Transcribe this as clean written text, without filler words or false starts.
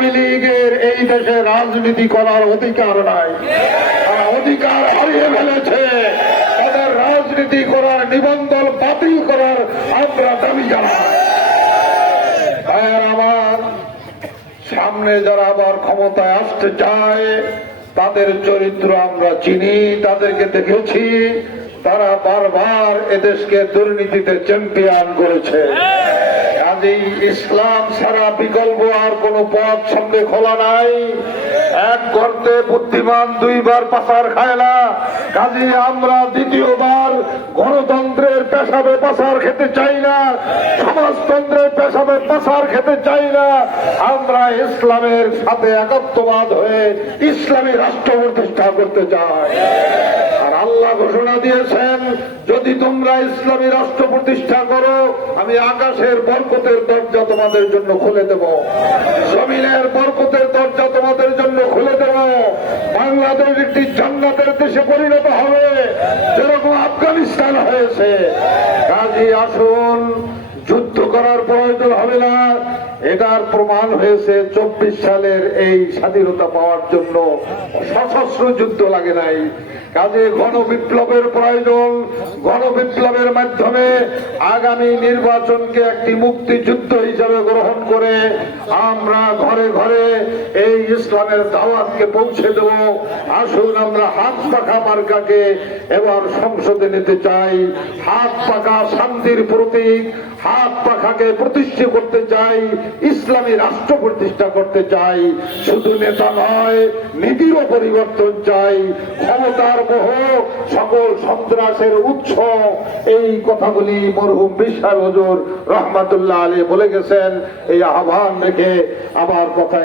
আওয়ামী লীগের এই দেশে রাজনীতি করার অধিকার নাই, তারা অধিকার হারিয়ে ফেলেছে। তাদের রাজনীতি করার নিবন্ধন বাতিল করার আমরা দাবি জানাই। আমার সামনে যারা আবার ক্ষমতায় আসতে চায় তাদের চরিত্র আমরা চিনি, তাদেরকে দেখেছি। তারা বারবার এদেশকে দুর্নীতিতে চ্যাম্পিয়ন করেছে। কাজেই ইসলাম ছাড়া বিকল্প আর কোন পথ সামনে খোলা নাই। এক গর্তে বুদ্ধিমান দুইবার পাচার খায় না। কাজেই আমরা দ্বিতীয়বার গণতন্ত্রের পেশাবে পাচার খেতে চাই না, সমাজতন্ত্রের পেশাবে পাচার খেতে চাই না। আমরা ইসলামের সাথে একত্ববাদ হয়ে ইসলামী রাষ্ট্র প্রতিষ্ঠা করতে চাই। আর আল্লাহ ঘোষণা দিয়েছেন, যদি তোমরা ইসলামী রাষ্ট্র প্রতিষ্ঠা করো আমি আকাশের বরকতের দরজা তোমাদের জন্য খুলে দেব, জমিনের বরকতের দরজা তোমাদের জন্য খুলে দেব। বাংলাদেশ একটি জান্নাতের দেশে পরিণত হবে, যেরকম আফগানিস্তান হয়েছে। কাজী আসুন, যুদ্ধ করার প্রয়োজন হবে না। এটার প্রমাণ হয়েছে 24 সালের এই স্বাধীনতা পাওয়ার জন্য সশস্ত্র যুদ্ধ লাগে নাই। কাজে গণবিপ্লবের প্রয়োজন। গণবিপ্লবের মাধ্যমে আগামী নির্বাচনকে একটি মুক্তিযুদ্ধ হিসাবে গ্রহণ করে আমরা ঘরে ঘরে এই ইসলামের দাওয়াতকে পৌঁছে দেব। আসুন আমরা হাত পাখা মার্কাকে এবার সংসদে নিতে চাই। হাত পাখা শান্তির প্রতীক, হাত পাখাকে প্রতিষ্ঠা করতে চাই, ইসলামী রাষ্ট্র প্রতিষ্ঠা করতে চাই। শুধু নেতা নয়, নীতিরও পরিবর্তন চাই। ক্ষমতার মোহ সকল সন্ত্রাসের উৎস, এই কথাগুলি মরহুম বিশাল হুজুর রহমাতুল্লাহ আলাইহি বলে গেছেন। এই আহ্বান রেখে আমার কথা